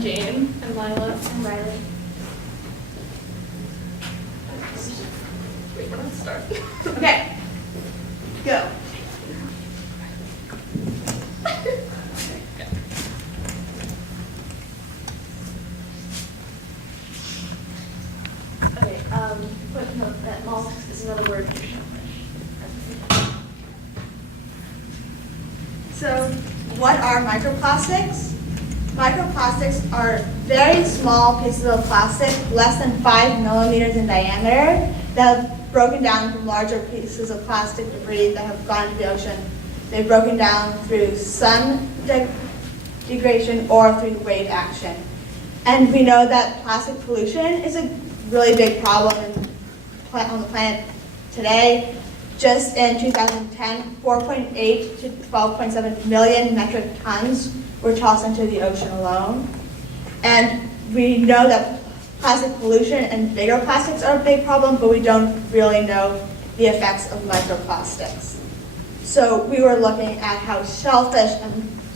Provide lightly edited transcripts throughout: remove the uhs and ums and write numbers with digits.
I'm Jane. I'm Lila. I'm Rylie. Wait, let's start. Okay, go. Okay, quick note that mollusks is another word for shellfish. So, what are microplastics? Microplastics are very small pieces of plastic, less than 5 millimeters in diameter, that have broken down from larger pieces of plastic debris that have gone into the ocean. They've broken down through sun degradation or through wave action. And we know that plastic pollution is a really big problem on the planet today. Just in 2010, 4.8 to 12.7 million metric tons were tossed into the ocean alone. And we know that plastic pollution and bigger plastics are a big problem, but we don't really know the effects of microplastics. So we were looking at how shellfish,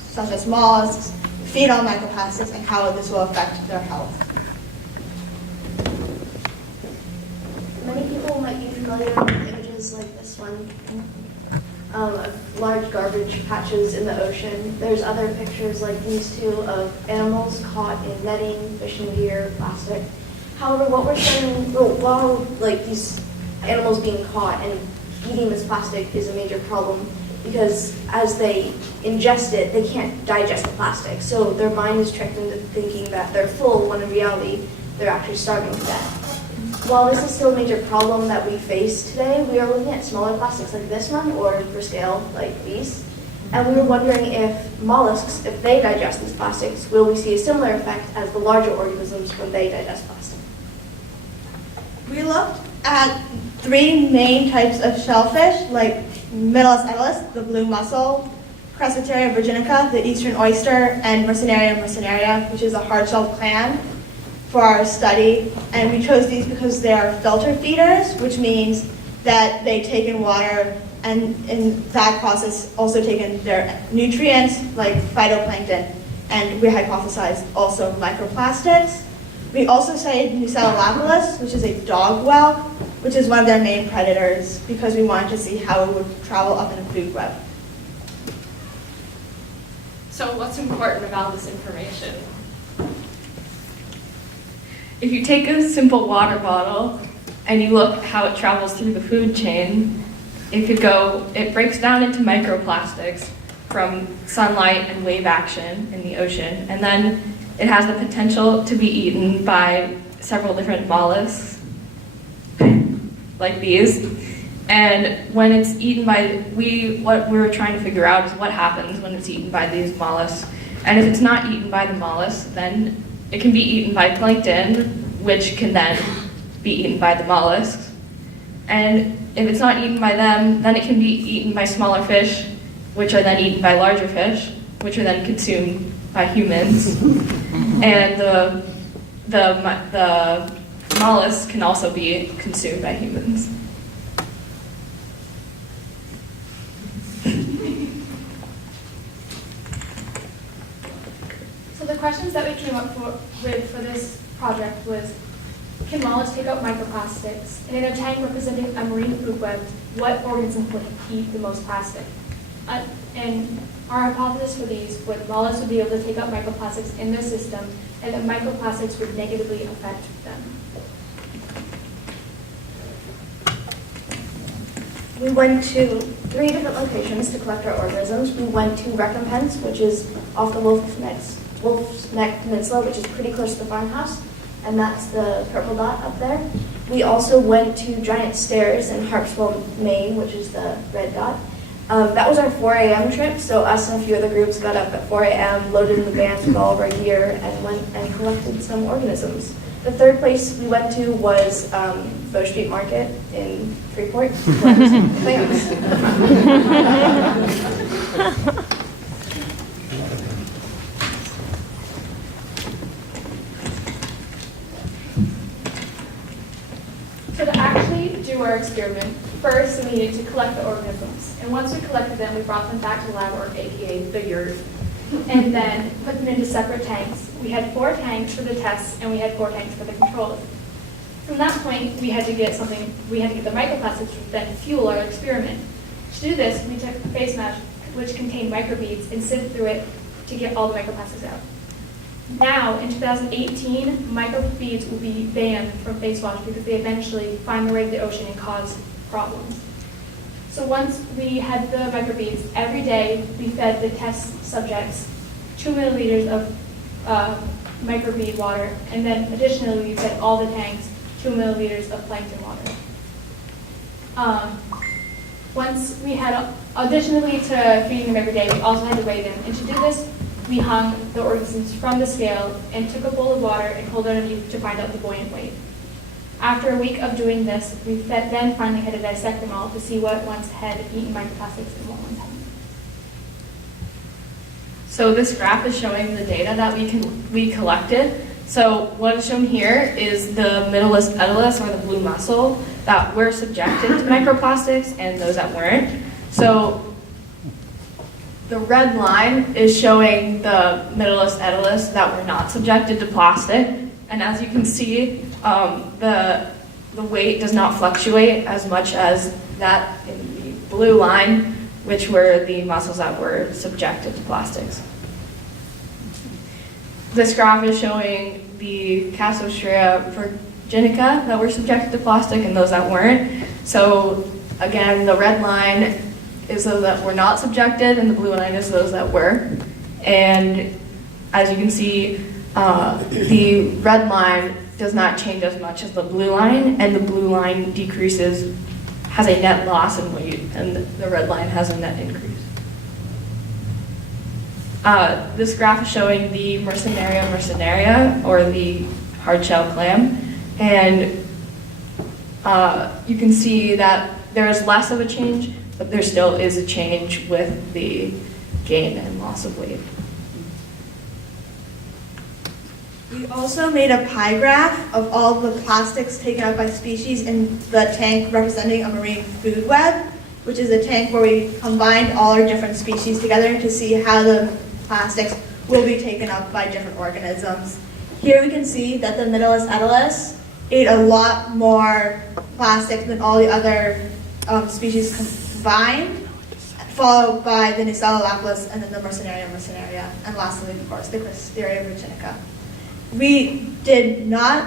such as mollusks, feed on microplastics and how this will affect their health. Many people might be familiar with images like this one of large garbage patches in the ocean. There's other pictures like these two of animals caught in netting, fishing gear, plastic. However, what we're saying, while like these animals being caught and eating this plastic is a major problem, because as they ingest it, they can't digest the plastic. So their mind is tricked into thinking that they're full when in reality they're actually starving to death. While this is still a major problem that we face today, we are looking at smaller plastics like this one, or for scale like these. And we were wondering if mollusks, if they digest these plastics, will we see a similar effect as the larger organisms when they digest plastic? We looked at 3 main types of shellfish, like Middleus edelis, the blue mussel, Crescitaria virginica, the eastern oyster, and Mercenaria mercenaria, which is a hard-shelled clam, for our study. And we chose these because they are filter feeders, which means that they take in water and in that process also take in their nutrients like phytoplankton, and we hypothesized also microplastics. We also studied Nucella lapillus, which is a dog whelk, which is one of their main predators, because we wanted to see how it would travel up in a food web. So what's important about this information? If you take a simple water bottle and you look how it travels through the food chain, it breaks down into microplastics from sunlight and wave action in the ocean, and then it has the potential to be eaten by several different mollusks, like these. And when it's eaten by, what we're trying to figure out is what happens when it's eaten by these mollusks. And if it's not eaten by the mollusks, then it can be eaten by plankton, which can then be eaten by the mollusks. And if it's not eaten by them, then it can be eaten by smaller fish, which are then eaten by larger fish, which are then consumed by humans. And the mollusks can also be consumed by humans. So the questions that we came up with for this project was, can mollusks take up microplastics? And in a tank representing a marine food web, what organism would eat the most plastic? And our hypothesis for these was mollusks would be able to take up microplastics in their system, and that microplastics would negatively affect them. We went to 3 different locations to collect our organisms. We went to Recompense, which is off the Wolf's Neck Peninsula, which is pretty close to the farmhouse, and that's the purple dot up there. We also went to Giant Stairs in Harpswell, Maine, which is the red dot. That was our 4 a.m. trip, so us and a few other groups got up at 4 a.m., loaded in the vans with all of our gear, and went and collected some organisms. The third place we went to was Bow Street Market in Freeport. Clams. So to actually do our experiment, first we needed to collect the organisms. And once we collected them, we brought them back to the lab, or AKA the yurt. and then put them into separate tanks. We had 4 tanks for the tests, and we had 4 tanks for the controls. From that point, we had to get the microplastics to then fuel our experiment. To do this, we took a face mask which contained microbeads and sifted through it to get all the microplastics out. Now, in 2018, microbeads will be banned from face wash because they eventually find their way to the ocean and cause problems. So once we had the microbeads, every day we fed the test subjects 2 milliliters of microbead water, and then additionally we fed all the tanks 2 milliliters of plankton water. Once we had, additionally to feeding them every day, we also had to weigh them. And to do this, we hung the organisms from the scale and took a bowl of water and pulled it underneath to find out the buoyant weight. After a week of doing this, we then finally had to dissect them all to see what ones had eaten microplastics and what ones hadn't. So this graph is showing the data that we collected. So what is shown here is the Middleist Edilus, or the blue mussel, that were subjected to microplastics and those that weren't. So the red line is showing the Middleist Edilus that were not subjected to plastic. And as you can see, the weight does not fluctuate as much as that in the blue line, which were the mussels that were subjected to plastics. This graph is showing the Cassiostraea virginica that were subjected to plastic and those that weren't. So again, the red line is those that were not subjected, and the blue line is those that were. And as you can see, the red line does not change as much as the blue line, and the blue line has a net loss in weight, and the red line has a net increase. This graph is showing the Mercenaria, or the hard-shell clam, and you can see that there is less of a change, but there still is a change with the gain and loss of weight. We also made a pie graph of all the plastics taken out by species in the tank representing a marine food web, which is a tank where we combined all our different species together to see how the plastics will be taken up by different organisms. Here we can see that the Middleist Edilus ate a lot more plastic than all the other species combined, followed by the Nucella lapis and then the Mercenaria, and lastly, of course, the Cristeria virginica. We did not,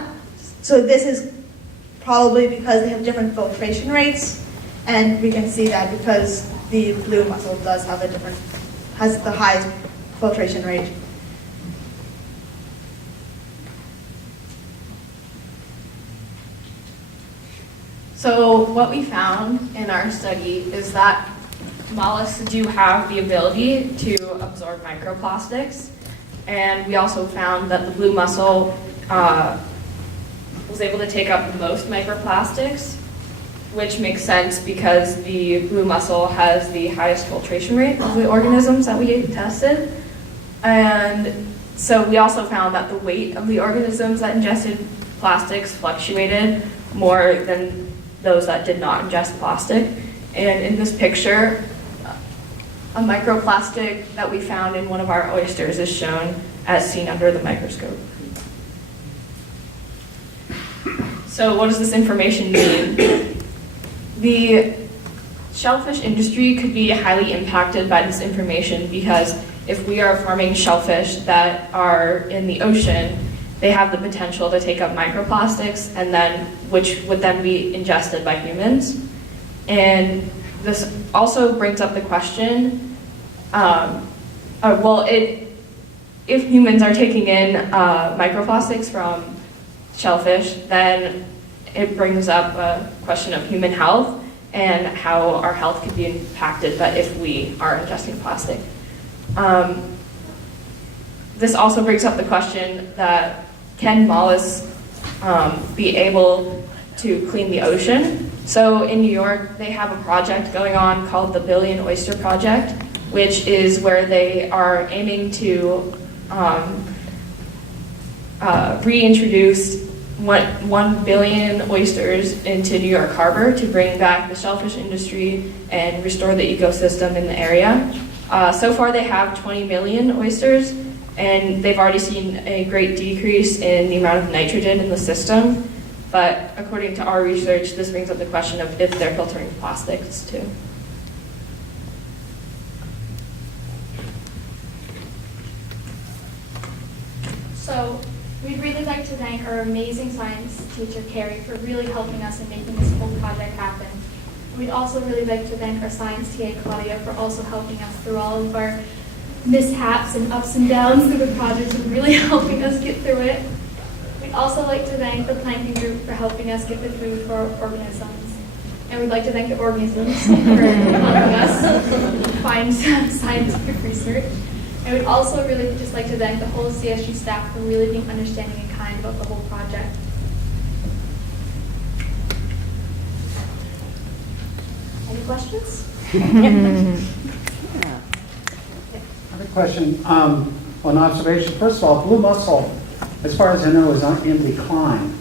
so this is probably because they have different filtration rates, and we can see that because the blue mussel does have has the highest filtration rate. So what we found in our study is that mollusks do have the ability to absorb microplastics, and we also found that the blue mussel was able to take up the most microplastics, which makes sense because the blue mussel has the highest filtration rate of the organisms that we tested. And so we also found that the weight of the organisms that ingested plastics fluctuated more than those that did not ingest plastic. And in this picture, a microplastic that we found in one of our oysters is shown as seen under the microscope. So what does this information mean? The shellfish industry could be highly impacted by this information because if we are farming shellfish that are in the ocean, they have the potential to take up microplastics, and then which would then be ingested by humans. And this also brings up the question, if humans are taking in microplastics from shellfish, then it brings up a question of human health and how our health could be impacted but if we are ingesting plastic. This also brings up the question that can mollusks be able to clean the ocean? So in New York, they have a project going on called the Billion Oyster Project, which is where they are aiming to reintroduce 1 billion oysters into New York Harbor to bring back the shellfish industry and restore the ecosystem in the area. So far, they have 20 million oysters, and they've already seen a great decrease in the amount of nitrogen in the system. But according to our research, this brings up the question of if they're filtering plastics too. So we'd really like to thank our amazing science teacher, Carrie, for really helping us in making this whole project happen. We'd also really like to thank our science TA, Claudia, for also helping us through all of our mishaps and ups and downs through the project and really helping us get through it. We'd also like to thank the planting group for helping us get the food for our organisms. And we'd like to thank the organisms for helping us find scientific research. And we'd also really just like to thank the whole CSU staff for really being understanding and kind about the whole project. Any questions? I have a question on observation. First of all, blue mussel, as far as I know, is in decline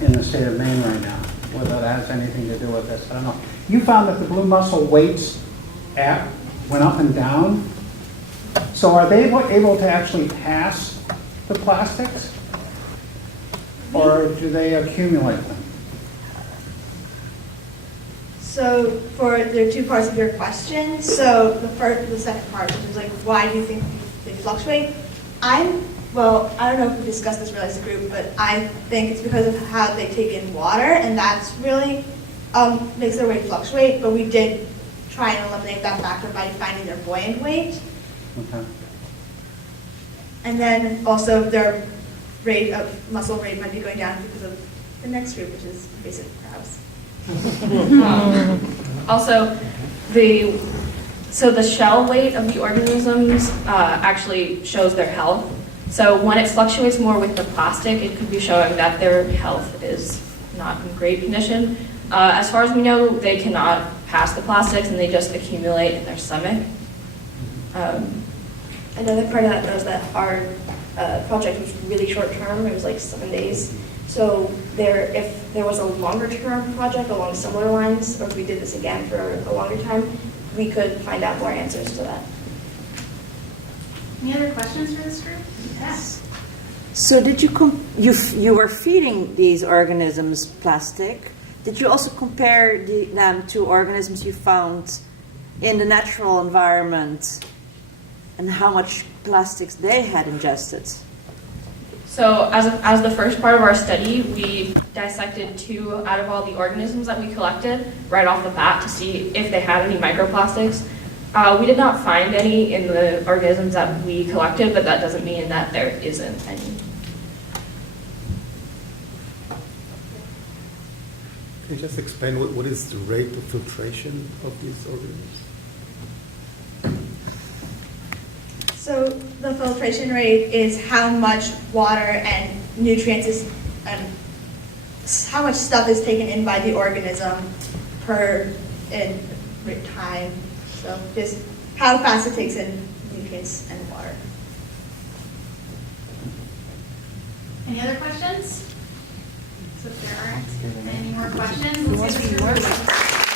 in the state of Maine right now. Whether that has anything to do with this, I don't know. You found that the blue mussel weights went up and down. So are they able to actually pass the plastics? Or do they accumulate them? So there are two parts of your question. So the second part, which is like, why do you think they fluctuate? I don't know if we discussed this really as a group, but I think it's because of how they take in water, and that's really makes their weight fluctuate. But we did try and eliminate that factor by finding their buoyant weight. Okay. And then also their rate of muscle rate might be going down because of the next group, which is basic crabs. Also, the shell weight of the organisms actually shows their health. So when it fluctuates more with the plastic, it could be showing that their health is not in great condition. As far as we know, they cannot pass the plastics and they just accumulate in their stomach. Another part of that was that our project was really short term. It was like 7 days. So if there was a longer term project along similar lines, or if we did this again for a longer time, we could find out more answers to that. Any other questions for this group? Yes. So did you were feeding these organisms plastic? Did you also compare them to organisms you found in the natural environment and how much plastics they had ingested? So as the first part of our study, we dissected 2 out of all the organisms that we collected right off the bat to see if they had any microplastics. We did not find any in the organisms that we collected, but that doesn't mean that there isn't any. Can you just explain what is the rate of filtration of these organisms? So the filtration rate is how much water and nutrients and how much stuff is taken in by the organism per time. So just how fast it takes in nutrients and water. Any other questions? So if there aren't any more questions, let's get